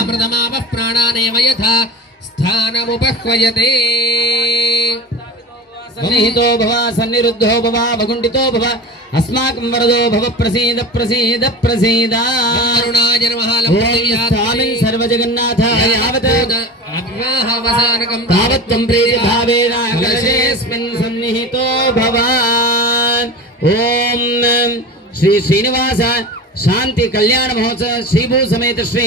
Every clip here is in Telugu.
अमृतमावः प्राणानेव यथा स्थानमुपह्वयते सन्निहितो भव सन्निरुद्धो भव वकुण्ठितो भव अस्माकं वरदो भव प्रसीद प्रसीद प्रसीद करुणाय नमः स्वामिन् सर्वजगन्नाथाय यावत् अग्राहवसानकं तावत् त्वं प्रीतिभावेन कलशेऽस्मिन् सन्निहितो भव। ओम श्री श्रीनिवास शांति कल्याण महोत्सव श्रीभू समेत श्री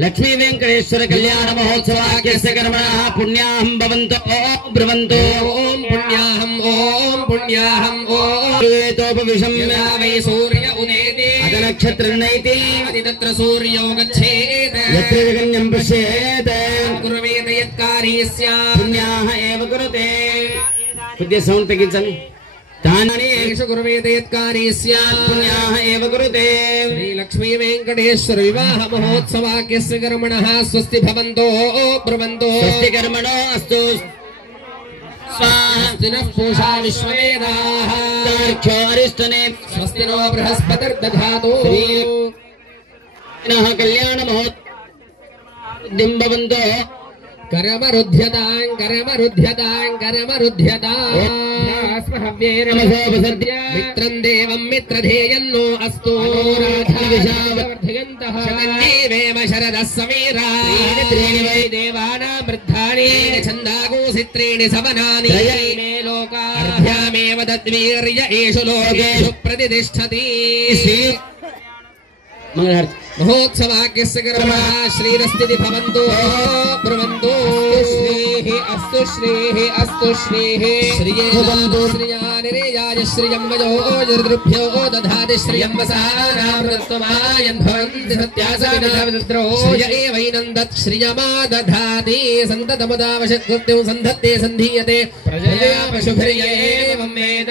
लक्ष्मी वेंकटेश्वर कल्याण महोत्सवाख्यस्य कर्मणः पुण्याहं भवन्तु ओम ब्रुवन्तु ओम पुण्याहं ओम एतोपविशम्य वै सूर्य उदेति अदनक्षत्रनैति तत्र सूर्यो गच्छेत् यत्र जगन्यं पश्येत् कुर्वेत यत्कारी स्यात् पुण्याः एव कुरुते पुद्य सौंड तगिंचनि तानेषु कुर्वेत यत्कारी स्यात् पुण्याः एव कुरुते। श्री लक्ष्मी वेंकटेश्वर विवाह महोत्सवाख्यस्य कर्मणः स्वस्ति भवन्तो ब्रुवन्तो स्वस्ति कर्मणो अस्तु स्वस्ति नः पूषा विश्ववेदाः अरिष्टने स्वस्ति नो बृहस्पतिर्दधातु कल्याण महोत्सवं भवन्तो करमरुध्यतां मित्रं देवं मित्रधेयन्नो अस्तु राधाविषावर्धयन्तः शतन्नीवेम शरदः समीरा त्रीणि वै देवानां वृद्धानि छन्दागोऽसि त्रीणि सवनानि त्रयैने लोकाभ्यामेव तद्वीर्य एषु लोकेषु प्रतिष्ठति। महोत्सवाख्यस्य कर्मणः श्रीरस्तिति भवन्तु ब्रुवन्तु अस्तु श्रीः श्रिये भवन्तु श्रियानिरेयाय श्रियं वयो जर्दृभ्यो दधाति श्रियं वसानामृतमायन् भवन्ति सत्यासाविद्रो श्रिय एवैनं दत् श्रियमा दधाति सन्ततमुदावशत्कृत्यं सन्धत्ते सन्धीयते प्रजया पशुभिर्येवं वेद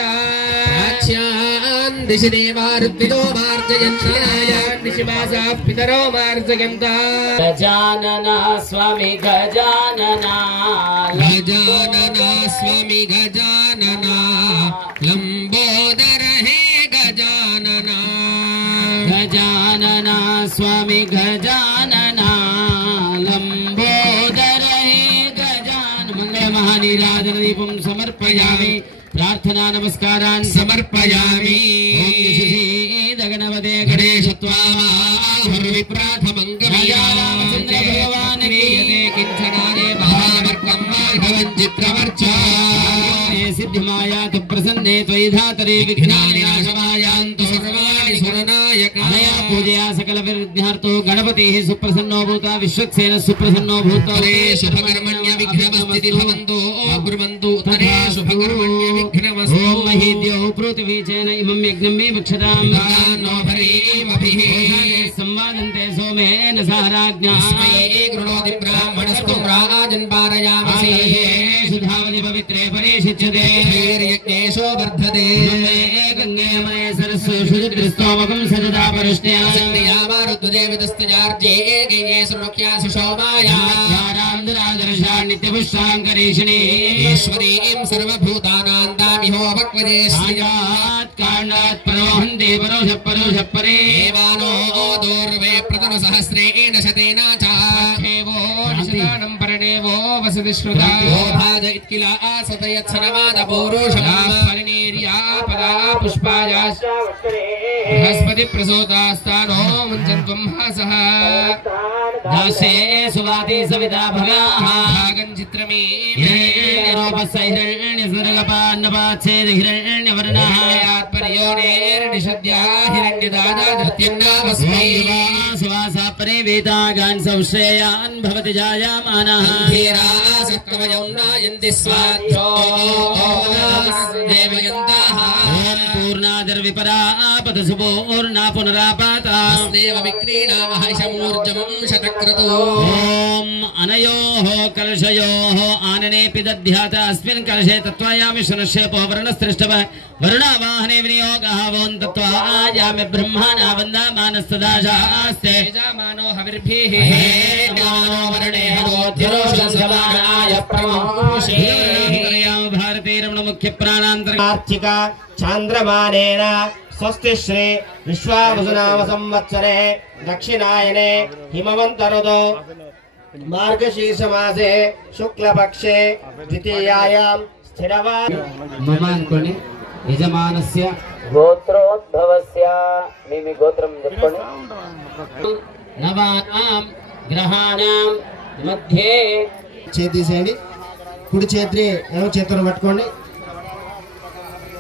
दिशि देवारुद्विदो मार्जयन्त्यायान् दिशि वासाः पितरो मार्जयन्ता। गजानना स्वामी गजानना स्वामी गजानना लंबोदर हे गजानना गजानना स्वामी गजानना लंबोदर हे गजानन मंगल महानीराजन दीपं समर्पयामि प्रार्थना नमस्कारान् समर्पयामि। गणपते गणेश भगवान् सिद्धिमाया तु प्रसन्ने त्वयि धातरे विघ्नानि नाशमायान्तु सर्वाणि सुरनायकाया पूजया सकल विघ्नार्थो गणपतिः सुप्रसन्नो भूत्वा विश्वक्सेन सुप्रसन्नो भूत्वा शुभकर्मण्य विघ्नमस्ति भवन्तु ब्रुवन्तु तरे शुभकर्मण्य विघ्नमस्तु। ओम महेद्यो पृथिवीचेन इमं यज्ञं मे भक्षतां नो भरेमभिः संवादन्ते सोमेन सहराज्ञा गृणोति ब्राह्मणस्तु राजन् पारयामसि सुधावति पवित्रे परेषिच्यते यज्ञेशो वर्धते गंगे मये सरस्वती शुद्धिस्तोमकं सजदा परिष्ण्यामारुद्वदेवतस्तजार्जे गंगे सुमुख्या सुशोभाया यारान्दरादर्शा नित्यपुष्पाङ्करेषिणी ईश्वरीं सर्वभूतानां दामिहो भक्वदे श्रियात् काण्डात् परोहन्ते परोष परे देवानो दोर्वे प्रथम सहस्रेण शतेन च देवो निशतानं परदेवो वसति श्रुता भाज इत्किला सतयत्सनवाद पौरुषा परिणीर्या पदा पुष्पाया बृहस्पति प्रसोदास्तानो मुञ्चन्त्वं हासः दासे सुवाति सविता भगाः भागं चित्रमी हिरण्यरूपस्य हिरण्यसर्गपान्नपाच्छेद हिरण्यवर्णः यात्पर्योनेर्निषद्या हिरण्यदादा धृत्यन्नामस्मै सुवासा परे वेदागान् संश्रेयान् भवति जायामानः धीरासक्तमयं नायन्ति स्वाध्यो देवयन्ताः पूर्णादर्विपरापद सुपूर्णा पुनरापाता देव विक्रीणामहर्षमूर्जं शतक्रतो ओम अनयोः कलशयोः आननेऽपि दध्यात अस्मिन् कलशे तत्त्वायामि शनश्यपो वर्णस्त्रिष्टवः वरुणावाहने विनियोगः वों तत्त्वायामि ब्रह्मणा वन्दामानस्तदाशास्ते यजमानो हविर्भिः वर्णे हरोद्धिरोषसमानाय प्रमोषे भारते रमण मुख्य प्राणान्तर्गार्चिका चान्द्रमानेन स्वस्ति श्री विश्वावसुनाम संवत्सरे दक्षिणायने हिमवंत ऋतौ मार्गशीर्ष मासे शुक्लपक्षे द्वितीयायां स्थिरवान् मम అనుకోండి యజమానస్య గోత్రోద్భవస్య మీ గోత్రం చెప్పండి. నవానాం గ్రహాణాం మధ్యే చేసేయండి. కుడి చేతిని ఎడమ చేతిలో పట్టుకోండి.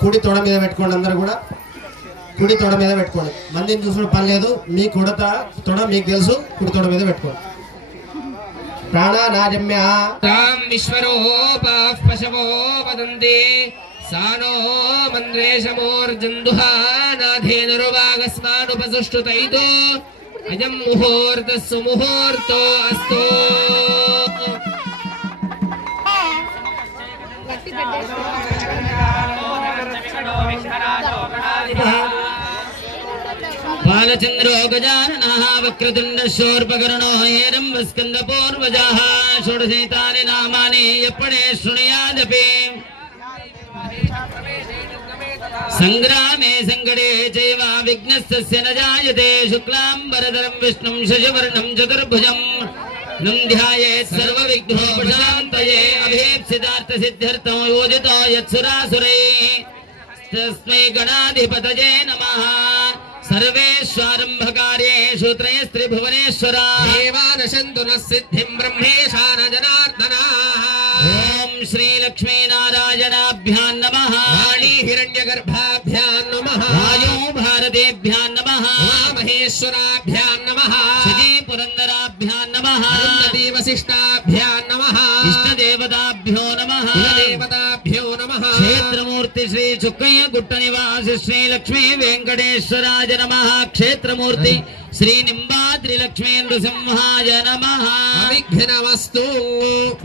కుడి తొడ మీద పెట్టుకోండి. అందరూ కూడా కుడి తొడ మీద పెట్టుకోండి. మందిని చూసిన పని లేదు. మీ తొడ మీకు తెలుసు. కుడి తొడ మీద పెట్టుకోండి. ప్రాణానాజమ్య రాం విశ్వరూపాః పశవో వదంతి సానో మంద్రేషమోర్జందుహా నాథేనురువాగస్మానుపసుష్టుతైతో అయం ముహూర్తః సుముహూర్తో అస్తు. బాలచంద్రో గజాననః వక్రతుండ శూర్పకర్ణో హేరంబ స్కంద పూర్వజః షోడశైతాని నామాని ఎప్పుడే శృణుయాదపి సంగ్రామే సంకటే చైవ విఘ్నస్తస్య న జాయతే శుక్లాంబరధరం విష్ణుం శశివర్ణం చతుర్భుజం నం ధ్యాయేత్ సర్వవిఘ్నోపశాంతయే అభీప్సితార్థ సిద్ధ్యర్థం యోజితో యత్సురాసురైః తస్మై గణాధిపతయే నమః. సర్వేశ్వరంభకార్యేషు త్రయస్త్రిభువనేశ్వరా దేవానశంతు నః సిద్ధిం బ్రహ్మేశాన జనార్దనాః. ఓం శ్రీ లక్ష్మీనారాయణాభ్యాం నమః. వాణీ హిరణ్యగర్భాభ్యాం నమః. వాయో భారతేభ్యాం నమః. ఉమామహేశ్వరాభ్యాం నమః. శచీ పురందరాభ్యాం నమః. అరుంధతీ వశిష్టాభ్యాం నమః. ఇష్టదేవతాభ్యో నమః. కులదేవతాభ్యో నమః. క్షేత్రమూర్తి శ్రీ చుక్కయ్య గుట్ట నివాసి శ్రీ లక్ష్మీ వెంకటేశ్వరాయ నమః. క్షేత్రమూర్తి శ్రీ నింబాద్రి లక్ష్మీ నృసింహాయ నమః. అవిఘ్నమస్తు.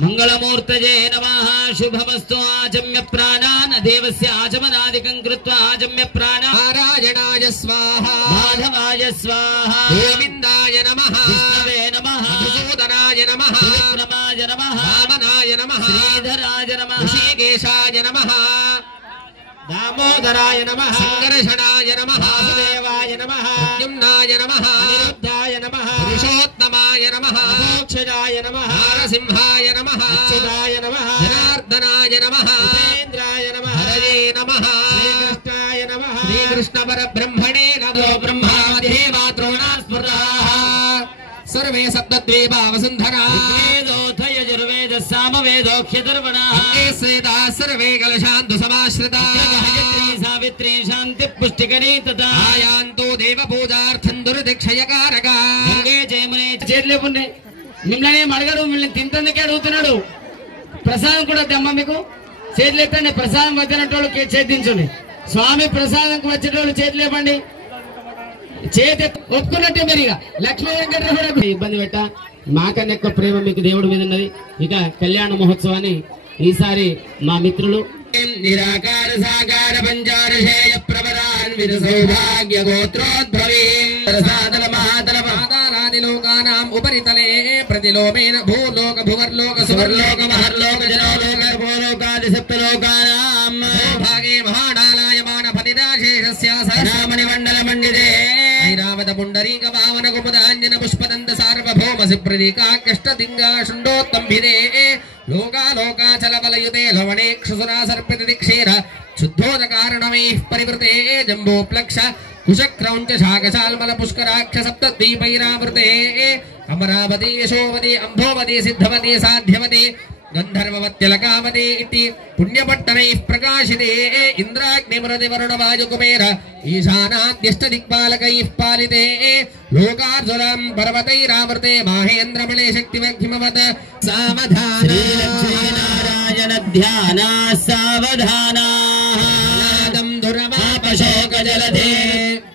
మంగళమూర్తయే నమః. శుభమస్తు. ఆచమ్య ప్రాణాన్ దేవస్య ఆచమనాదికం కృత్వా ఆచమ్య ప్రాణా నారాయణాయ స్వాహా. మాధవాయ స్వాహ. గోవిందాయ నమః. విష్ణవే నమః. మధుసూదనాయ నమః. త్రివిక్రమాయ నమః. వామనాయ నమః. శ్రీధరాయ నమః. ఋషికేశాయ నమః. దామోదరాయ నమః. సంకర్షణాయ నమః. వాసుదేవాయ నమః. ప్రద్యుమ్నాయ నమః. అనిరుద్ధాయ నమః. పురుషోత్తమాయ నమః. మోక్షదాయ నమః. నారసింహాయ నమః. అచ్యుతాయ నమః. జనార్దనాయ నమః. ఉపేంద్రాయ నమః. హరయే నమః. శ్రీకృష్ణాయ నమః. శ్రీకృష్ణ పరబ్రహ్మణే నమో బ్రహ్మా మధ్యే మాతృణా స్మృతాః. సర్వే సప్తద్వీపా వసుంధరా. వేదోథ యజుర్వేద సామవేదోఖ్యధర్వణః. శ్వేతా సర్వే కలశాంతు సమాశ్రితాః. గాయత్రీ సావిత్రీ శాంతి పుష్టికరీ తథా ఆయాంతో దేవ పూజార్థం దుర్దిక్షయకారకా. గంగే జయమునే చేతులేపుండే మిమ్మల్ని ఏం అడగడు. మిమ్మల్ని తింటందుకే అడుగుతున్నాడు. ప్రసాదం కూడా తెమ్మ మీకు. చేతులు ఎత్తండి. ప్రసాదం వచ్చినట్టు చేతించండి. స్వామి ప్రసాదంకు వచ్చేటోళ్ళు చేతులు ఇవ్వండి. చేతి ఒప్పుకున్నట్టే మీరు ఇక లక్ష్మీ వెంకటరమణ ఇబ్బంది పెట్ట మాకన్నా ఎక్కువ ప్రేమ మీకు దేవుడి మీద ఉన్నది. ఇక కళ్యాణ మహోత్సవాన్ని ఈసారి మా మిత్రులు నిరాకార సాకార పంచారశేయ ప్రవరాన్విత సౌభాగ్య గోత్రోద్భవీం ప్రసాదల మహాతల పాతాళాది లోకానాం ఉపరితలే ప్రతిలోమేన భూలోక భువర్లోక సువర్లోక మహర్లోక జనోలోక భూలోకాది సప్తలోకానాం భాగే మహాడాలాయమాన ఫలితాశేషస్య రామణి మండల మండితే ఐరావత పుండరీక భావన కుముదాంజన పుష్పదంత సార్వభౌమ సిప్రదీకాష్టదింగా షుండోత్తంభిదే లోకాలోకాచల బలయుతే లవణే క్షుసురా సర్పిత దిక్షేర శుద్ధోదకారణమై పరివృతే జంబోప్లక్ష కుశక్రౌంచ శాకశాల్మల పుష్కరాక్ష సప్తద్వీపైరావృతే అమరావతి యశోవతి అంభోవతి సిద్ధవతి సాధ్యవతి గంధర్వవత్యలకావతి ఇతి పుణ్యపట్టణైః ప్రకాశితే ఇంద్రాగ్నిమృతి వరుణ వాయుకుమేర ఈశానాద్యష్టదిక్పాలకైః పాలితే లోకార్జునం పర్వతైరావృతే మాహేంద్రమణే శక్తిమగ్నిమవత్ సావధాన నారాయణ ధ్యాన సావధాన దురవాపశోక జలధే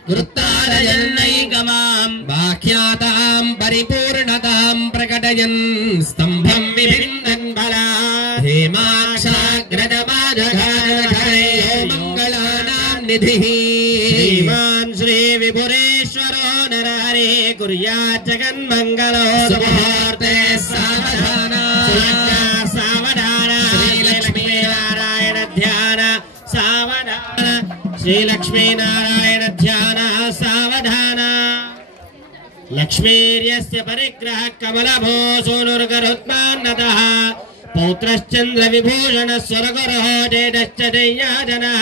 వృత్తారయన్నైకమాం బాహ్యాతాం పరిపూర్ణతాం ప్రకటయన్ స్తంభం విభిన్నన్ బలా హేమాక్షాగ్రజమాజఘానధరే మంగళానాం నిధిః శ్రీమాన్ శ్రీ విపురేశ్వరో నరహరే కుర్యాత్ జగన్మంగళో సుముహూర్తే సావధాన సావధాన శ్రీలక్ష్మీనారాయణ ధ్యాన సావధాన శ్రీలక్ష్మీనారాయణ लक्ष्मीर्यस्य परिग्रह कमलभो सोनुर्गरुत्मान्नतः पौत्रश्चंद्र विभूषण स्वर्गुरुः जेडश्च दैयाजनः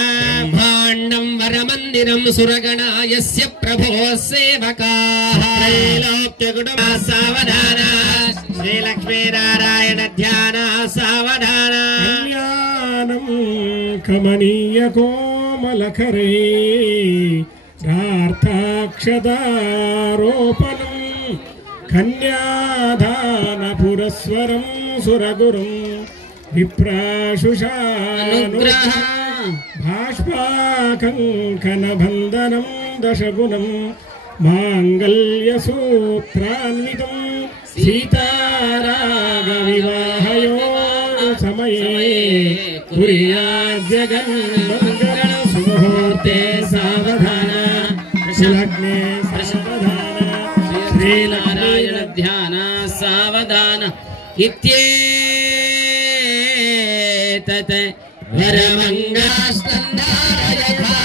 भाण्डं वरमन्दिरं सुरगणायस्य प्रभोः सेवकाः त्रैलोक्यकुटुम्बः सावधान श्रीलक्ष्मीनारायण ध्यान सावधान कल्याणं कमनीयकोमलकरे रार्थाक्षदारोपणं कन्यादानपुरस्वरं सुरगुरुं विप्राशुषानुग्रहं भाष्पाकङ्कणबन्धनं दशगुणं माङ्गल्यसूत्रान्वितं सीतारागविवाहयो समये कुर्याद्यगन्मङ्गलं सुमुहूर्ते सावधान लग्ने सावधान श्रीनारायण ध्यान सावधान इत्येतत् वरमङ्गलस्कन्धारयथा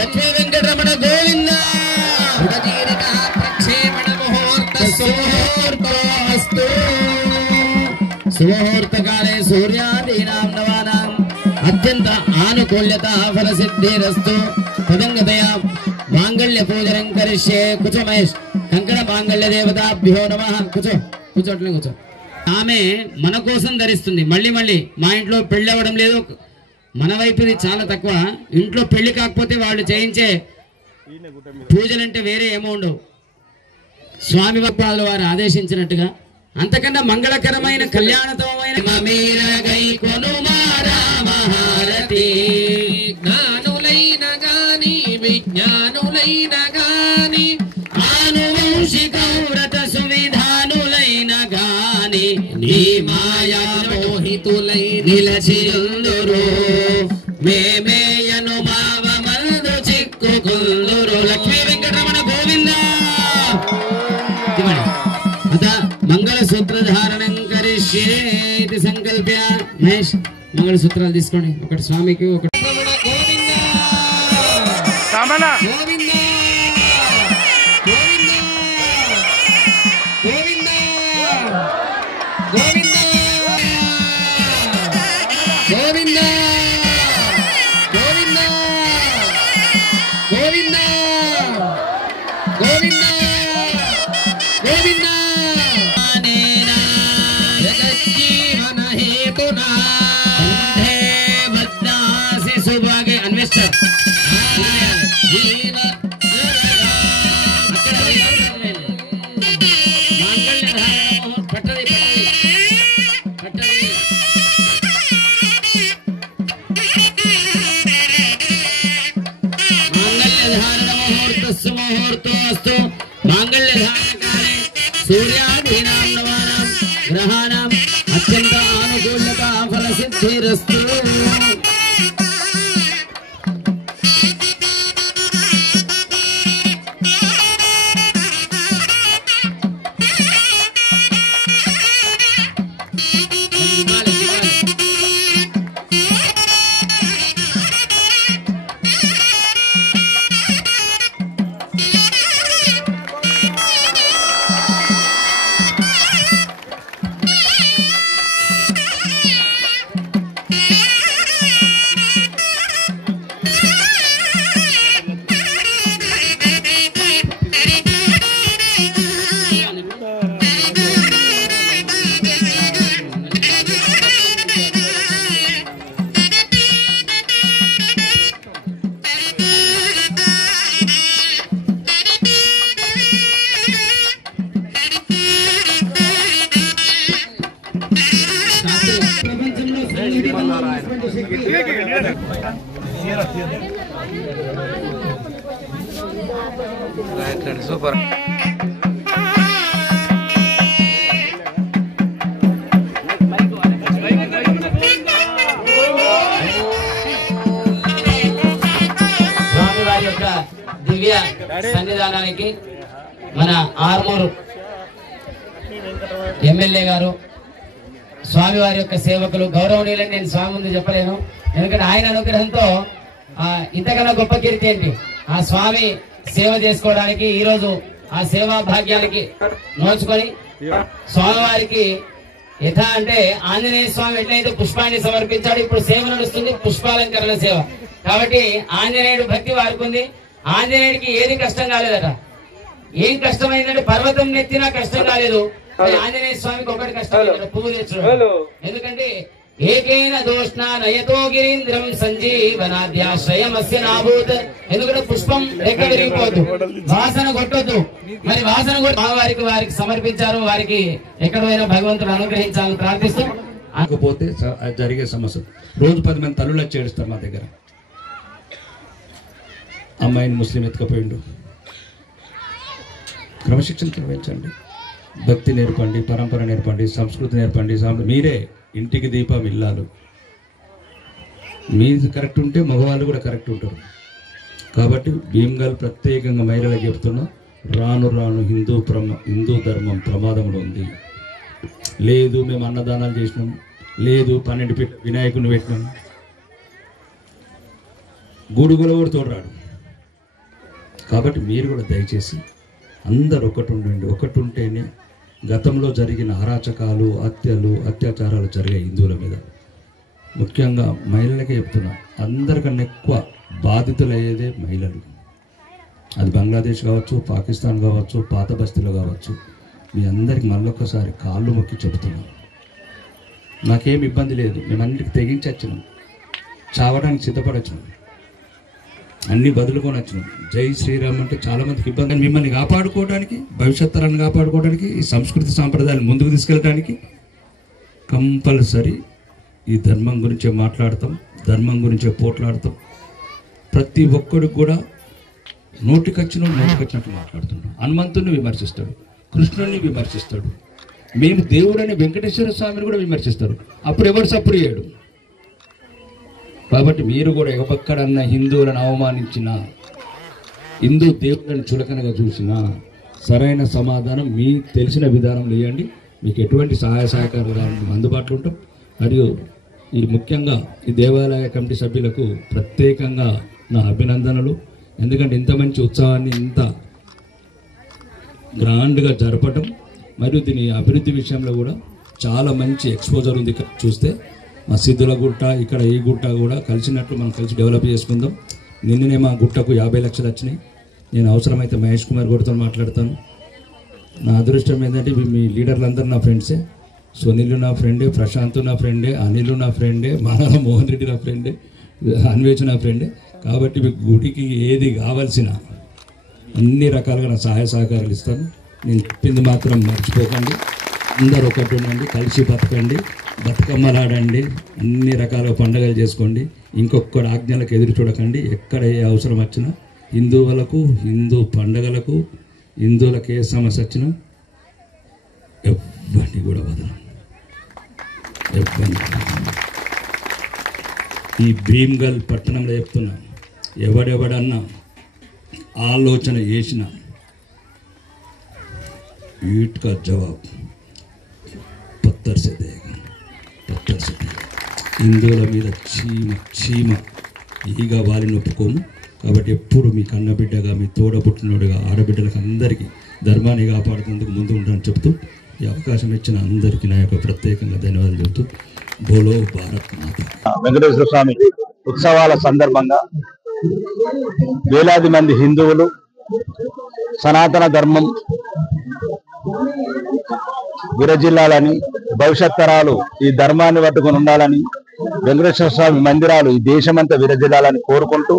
लक्ष्मी वेंकटरमण गोविंद दीर्घा प्रक्षेपण मुहूर्त सुमुहूर्तोऽस्तु सुमुहूर्त काले सूर्यादीनां नवानाम् अत्यंत आनुकूल्यता फलसिद्धिरस्तु तदंगतया मांगल्य पूजनं करिष्ये कुचो महेश कंकण मांगल्य देवताभ्यो नमः कुचो కూర్చోట్లే కూర్చో ఆమె మన కోసం ధరిస్తుంది మళ్ళీ మళ్ళీ మా ఇంట్లో పెళ్లి అవ్వడం లేదు మన వైపుది చాలా తక్కువ ఇంట్లో పెళ్లి కాకపోతే వాళ్ళు చేయించే పూజలంటే వేరే ఏమో ఉండవు స్వామి భక్తుల వారు ఆదేశించినట్టుగా అంతకన్నా మంగళకరమైన కళ్యాణతమైన మమేరగై కొనుమారామహారతి జ్ఞానులైన గాని విజ్ఞానులైన గాని ఆనువంశిక వ్రత సువిధానులైన గాని నీ మాయా మోహితులై నిలచియుందురు మేమేయను భావమందు చిక్కుకుందురు లక్ష్మీ వెంకటరమణ గోవింద అత మంగళసూత్రధారణం కరిష్యేతి సంకల్ప్య మహేష్ మంగళసూత్రాలు తీసుకోండి ఒకటి స్వామికి ఒకటి గోవింద రమణ గోవింద గోవింద గోవింద గోవింద గోవింద గోవింద గోవింద గోవింద గోవింద జగజ్జీవన హేతునా కంఠే బద్ధాసి సుభాగే అన్వేషణ జీవ అక్కడ మాంగళ్యధారణ పట్టది పట్టది మాంగళ్యధారణ ముహూర్తస్సు ముహూర్తోస్తు మాంగళ్యధారణకాలే సూర్యాదీనాం నవానాం గ్రహాణాం అత్యంత ఆనుకూల్యత ఫలసిద్ధిరస్తు సూపర్ స్వామివారి యొక్క దివ్య సన్నిధానానికి మన ఆర్మూరు ఎమ్మెల్యే గారు స్వామివారి యొక్క సేవకులు గౌరవనీయులని నేను స్వామి ముందు చెప్పలేను. ఎందుకంటే ఆయన అనుగ్రహంతో ఇంతకన్నా గొప్ప కీర్తి ఏంటి? ఆ స్వామి సేవ చేసుకోవడానికి ఈ రోజు ఆ సేవా భాగ్యానికి నోచుకొని స్వామివారికి యథా అంటే ఆంజనేయ స్వామి ఎట్లయితే పుష్పాన్ని సమర్పించాడు, ఇప్పుడు సేవ నడుస్తుంది పుష్పాలంకరణ సేవ. కాబట్టి ఆంజనేయుడు భక్తి వారికి ఉంది. ఆంజనేయుడికి ఏది కష్టం కాలేదట. ఏం కష్టమైందంటే పర్వతం నెత్తినా కష్టం కాలేదు, ఆంజనేయ స్వామికి ఒకటి కష్టం పువ్వు తెచ్చడం. ఎందుకంటే ఏకేన దోష్ణ నయతో గిరీంద్రం సంజీవనాద్యాశ్రయమస్య నాభూత్. ఎందుకంటే పుష్పం రెక్క విరిగిపోద్దు, వాసన కొట్టొద్దు. మరి వాసన కూడా వారికి సమర్పించారు. వారికి ఎక్కడ పోయినా భగవంతుడు అనుగ్రహించాలని ప్రార్థిస్తూ. కాకపోతే జరిగే సమస్య రోజు 10 మంది తల్లులు వచ్చి ఏడుస్తారు మా దగ్గర. అమ్మాయిని ముస్లిం ఎత్తుకపోయిండు. క్రమశిక్షణ పెంచండి, భక్తి నేర్పండి, పరంపర నేర్పండి, సంస్కృతి నేర్పండి. మీరే ఇంటికి దీపం ఇల్లాలు. మీరు కరెక్ట్ ఉంటే మగవాళ్ళు కూడా కరెక్ట్ ఉంటారు. కాబట్టి భీమ్గల్ ప్రత్యేకంగా మహిళలకు చెప్తున్నా, రాను రాను హిందూ ధర్మం ప్రమాదంలో ఉంది. లేదు మేము అన్నదానాలు చేసినాం, లేదు 12 వినాయకుని పెట్టినాం, గూడుగుల కూడా తోడరాడు. కాబట్టి మీరు కూడా దయచేసి అందరు ఒకటి ఉండండి. ఒకటి ఉంటేనే గతంలో జరిగిన అరాచకాలు, హత్యలు, అత్యాచారాలు జరిగాయి హిందువుల మీద. ముఖ్యంగా మహిళలకే చెప్తున్నా, అందరికన్నా ఎక్కువ బాధితులు అయ్యేదే మహిళలు. అది బంగ్లాదేశ్ కావచ్చు, పాకిస్తాన్ కావచ్చు, పాత బస్తీలో కావచ్చు. మీ అందరికి మళ్ళొక్కసారి కాళ్ళు మొక్కి చెప్తున్నాం, నాకేం ఇబ్బంది లేదు. మేము అన్నిటికి తెగించి వచ్చినాం, చావడానికి సిద్ధపడొచ్చినాం, అన్ని బదులుకొని వచ్చినాం. జై శ్రీరామ్ అంటే చాలా మందికి ఇబ్బంది. మిమ్మల్ని కాపాడుకోవడానికి, భవిష్యత్ తరాన్ని కాపాడుకోవడానికి, ఈ సంస్కృతి సాంప్రదాయాలు ముందుకు తీసుకెళ్ళడానికి కంపల్సరీ ఈ ధర్మం గురించే మాట్లాడతాం, ధర్మం గురించే పోట్లాడతాం. ప్రతి ఒక్కడికి కూడా నోటికొచ్చినట్టు మాట్లాడుతున్నాడు. హనుమంతుడిని విమర్శిస్తాడు, కృష్ణుడిని విమర్శిస్తాడు, మేము దేవుడని వెంకటేశ్వర స్వామిని కూడా విమర్శిస్తారు. అప్పుడు ఎవరు సప్పుడు చేయడు. కాబట్టి మీరు కూడా ఎక్కడన్నా హిందువులను అవమానించినా, హిందూ దేవుళ్ళని చులకనగా చూసినా సరైన సమాధానం మీకు తెలిసిన విధానంలో ఇవ్వండి. మీకు ఎటువంటి సహాయ సహకారాలు అందుబాటులో ఉంటాం. మరియు ఈ ముఖ్యంగా ఈ దేవాలయ కమిటీ సభ్యులకు ప్రత్యేకంగా నా అభినందనలు. ఎందుకంటే ఇంత మంచి ఉత్సవాన్ని ఇంత గ్రాండ్గా జరపటం, మరియు దీని అభివృద్ధి విషయంలో కూడా చాలా మంచి ఎక్స్పోజర్ ఉంది. చూస్తే మసీదుల గుట్ట, ఇక్కడ ఈ గుట్ట కూడా కలిసినట్లు మనం కలిసి డెవలప్ చేసుకుందాం. నిన్ననే మా గుట్టకు 50 లక్షలు వచ్చినాయి. నేను అవసరమైతే మహేష్ కుమార్ గౌడ్తో మాట్లాడతాను. నా అదృష్టం ఏంటంటే మీ లీడర్లందరూ నా ఫ్రెండ్సే. సునీల్ నా ఫ్రెండే, ప్రశాంత్ నా ఫ్రెండే, అనిల్ నా ఫ్రెండే, మానవ మోహన్ రెడ్డి నా ఫ్రెండే, అన్వేష్ నా ఫ్రెండే. కాబట్టి మీకు గుడికి ఏది కావాల్సిన అన్ని రకాలుగా నా సహాయ సహకారాలు ఇస్తాను. నేను చెప్పింది మాత్రం మర్చిపోకండి. అందరూ ఒకటి ఉండండి, కలిసి బతకండి, బతుకమ్మలాడండి, అన్ని రకాల పండుగలు చేసుకోండి. ఇంకొకటి ఆజ్ఞలకు ఎదురు చూడకండి. ఎక్కడ ఏ అవసరం వచ్చినా హిందువులకు, హిందూ పండుగలకు, హిందువులకు ఏ సమస్య వచ్చినా ఎవరిని కూడా వదలం. ఈ భీమ్గల్ పట్టణంలో చెప్తున్నా, ఎవడెవడన్నా ఆలోచన చేసిన వీటికా జవాబు పత్తర్ సే దేగా. హిందువుల మీద చీమ ఈగా వారిని ఒప్పుకోము. కాబట్టి ఎప్పుడు మీ కన్నబిడ్డగా, మీ తోడబుట్టినోడుగా, ఆడబిడ్డలకు అందరికీ ధర్మాన్ని కాపాడుతుందుకు ముందు ఉంటానని చెప్తూ ఈ అవకాశం ఇచ్చిన అందరికీ నా యొక్క ప్రత్యేకంగా ధన్యవాదాలు చెబుతూ బోలో భారత్ మాత. వెంకటేశ్వర స్వామి ఉత్సవాల సందర్భంగా వేలాది మంది హిందువులు సనాతన ధర్మం విరజిల్లాలని, భవిష్యత్ తరాలు ఈ ధర్మాన్ని పట్టుకుని ఉండాలని, వెంకటేశ్వర స్వామి మందిరాలు ఈ దేశమంతా విరజిల్లాలని కోరుకుంటూ,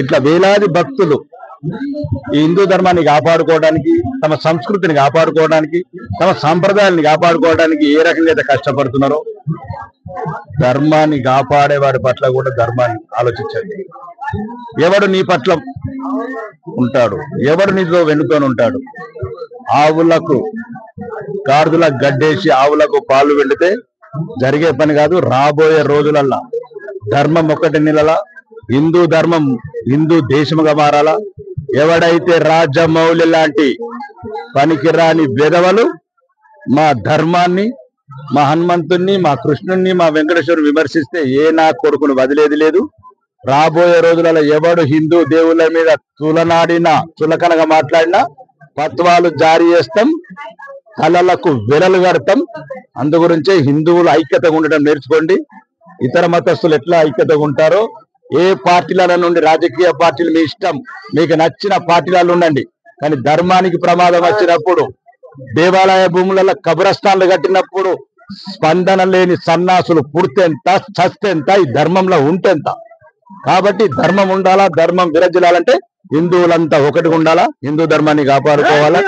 ఇట్లా వేలాది భక్తులు ఈ హిందూ ధర్మాన్ని కాపాడుకోవడానికి, తమ సంస్కృతిని కాపాడుకోవడానికి, తమ సాంప్రదాయాన్ని కాపాడుకోవడానికి ఏ రకంగా అయితే కష్టపడుతున్నారో, ధర్మాన్ని కాపాడే వారి పట్ల కూడా ధర్మాన్ని ఆలోచించండి. ఎవడు నీ పట్ల ఉంటాడు, ఎవడు నీతో వెన్నుతో ఉంటాడు. ఆవులకు గాడిదలకు గడ్డేసి ఆవులకు పాలు వెండితే జరిగే పని కాదు. రాబోయే రోజులల్లా ధర్మం ఒక్కటి నిలలా, హిందూ ధర్మం హిందూ దేశముగా మారాలా. ఎవడైతే రాజమౌళి లాంటి పనికిరాని వెధవలు మా ధర్మాన్ని, మా హనుమంతుణ్ణి, మా కృష్ణుణ్ణి, మా వెంకటేశ్వరుని విమర్శిస్తే ఏ నా కొడుకును వదిలేది లేదు. రాబోయే రోజులలో ఎవడు హిందూ దేవుళ్ళ మీద చులకనగా మాట్లాడినా ఫత్వాలు జారీ చేస్తాం, తలలకు వెలలు కడతాం. అందు గురించే హిందువులు ఐక్యతగా ఉండడం నేర్చుకోండి. ఇతర మతస్థులు ఎట్లా ఐక్యతగా ఉంటారో, ఏ పార్టీల నుండి రాజకీయ పార్టీలు మీ ఇష్టం, మీకు నచ్చిన పార్టీలలో ఉండండి. కానీ ధర్మానికి ప్రమాదం వచ్చినప్పుడు, దేవాలయ భూములలో కబ్రస్థాన్లు కట్టినప్పుడు స్పందన లేని సన్నాసులు పుడితేంత చస్తేంత, ఈ ధర్మంలో ఉంటేంత. కాబట్టి ధర్మం ఉండాలా, ధర్మం విరజిల్లాలంటే హిందువులంతా ఒకటిగా ఉండాలా, హిందూ ధర్మాన్ని కాపాడుకోవాలా.